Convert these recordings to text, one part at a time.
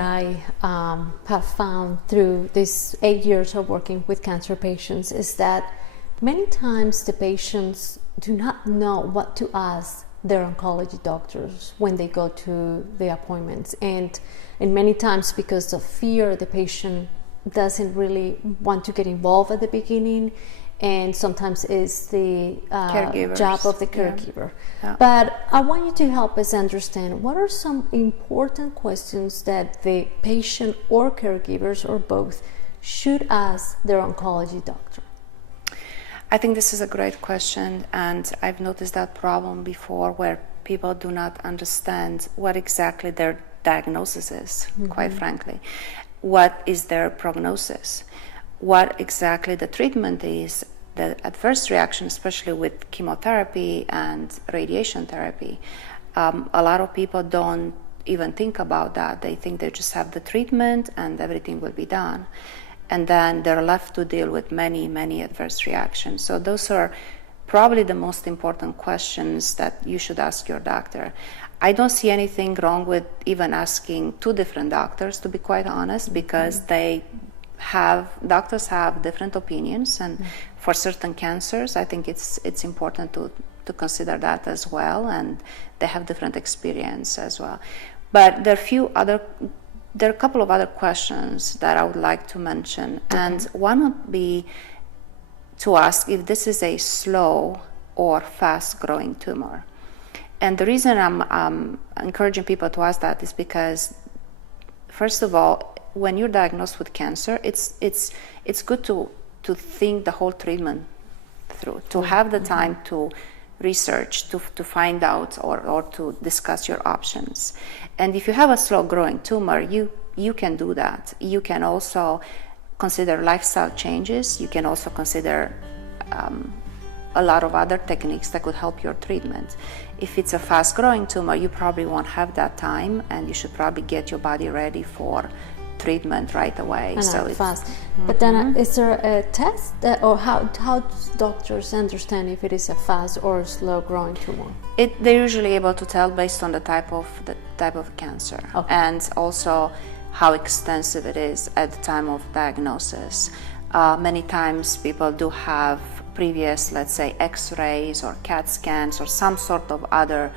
I have found through these 8 years of working with cancer patients is that many times the patients do not know what to ask their oncology doctors when they go to the appointments, and many times because of fear, the patient doesn't really want to get involved at the beginning, and sometimes it's the job of the caregiver. Yeah. But I want you to help us understand what are some important questions that the patient or caregivers or both should ask their oncology doctor. I think this is a great question, and I've noticed that problem before where people do not understand what exactly their diagnosis is, quite frankly. What is their prognosis? What exactly the treatment is, the adverse reaction, especially with chemotherapy and radiation therapy. A lot of people don't even think about that. They think they just have the treatment and everything will be done. And then they're left to deal with many, many adverse reactions. So those are probably the most important questions that you should ask your doctor. I don't see anything wrong with even asking 2 different doctors, to be quite honest, because doctors have different opinions, and for certain cancers, I think it's important to consider that as well, and they have different experience as well. But there are a couple of other questions that I would like to mention, and one would be to ask if this is a slow or fast-growing tumor. And the reason I'm encouraging people to ask that is because, first of all, when you're diagnosed with cancer, it's good to think the whole treatment through, to have the time to research, to find out or to discuss your options. And if you have a slow-growing tumor, you can do that. You can also consider lifestyle changes. You can also consider a lot of other techniques that could help your treatment. If it's a fast-growing tumor, you probably won't have that time, and you should probably get your body ready for treatment right away. So it's fast. But then is there a test or how do doctors understand if it is a fast or slow-growing tumor? They're usually able to tell based on the type of cancer, and also how extensive it is at the time of diagnosis. Many times people do have previous, let's say, X-rays or CAT scans or some sort of other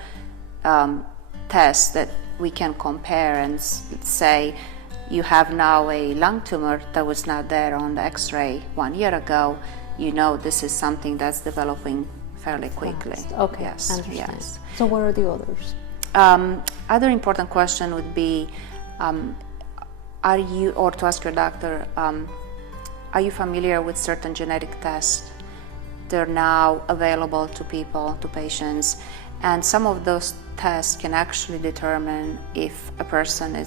tests that we can compare and say, you have now a lung tumor that was not there on the X-ray 1 year ago. You know this is something that's developing fairly quickly. Okay, yes, understand. Yes. So what are the others? Other important question would be, are you, or to ask your doctor, are you familiar with certain genetic tests? They're now available to people, to patients, and some of those tests can actually determine if a person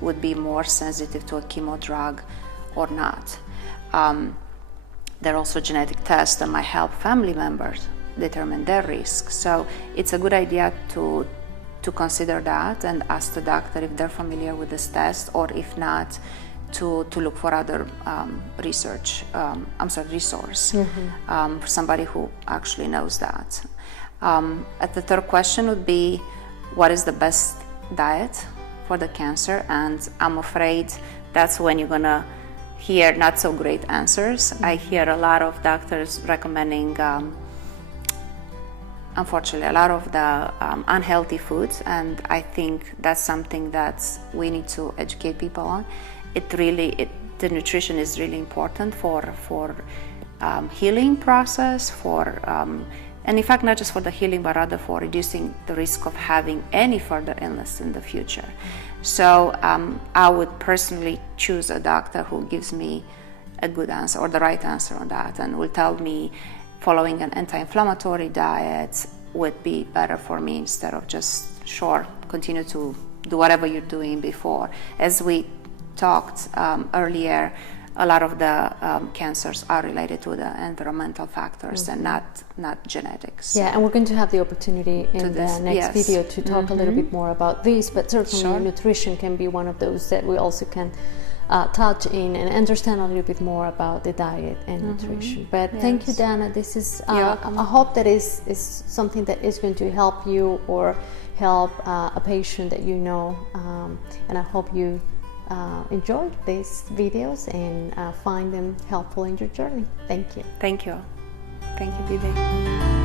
would be more sensitive to a chemo drug or not. There are also genetic tests that might help family members determine their risk. So it's a good idea to consider that and ask the doctor if they're familiar with this test, or if not, to look for other resource for somebody who actually knows that. At the third question would be, what is the best diet for the cancer? And I'm afraid that's when you're gonna hear not so great answers. I hear a lot of doctors recommending, unfortunately, a lot of the unhealthy foods, and I think that's something that we need to educate people on. The nutrition is really important for healing process, and in fact not just for the healing, but rather for reducing the risk of having any further illness in the future. So I would personally choose a doctor who gives me a good answer or the right answer on that, and will tell me following an anti-inflammatory diet would be better for me, instead of just continue to do whatever you're doing before. As we talked earlier, a lot of the cancers are related to the environmental factors and not genetics. Yeah, and we're going to have the opportunity in the next video to talk a little bit more about this, but certainly nutrition can be one of those that we also can touch in and understand a little bit more about the diet and nutrition. But thank you, Dana. This is I hope that is something that is going to help you or help a patient that you know, and I hope you enjoy these videos and find them helpful in your journey. Thank you. Thank you. Thank you, Bibi.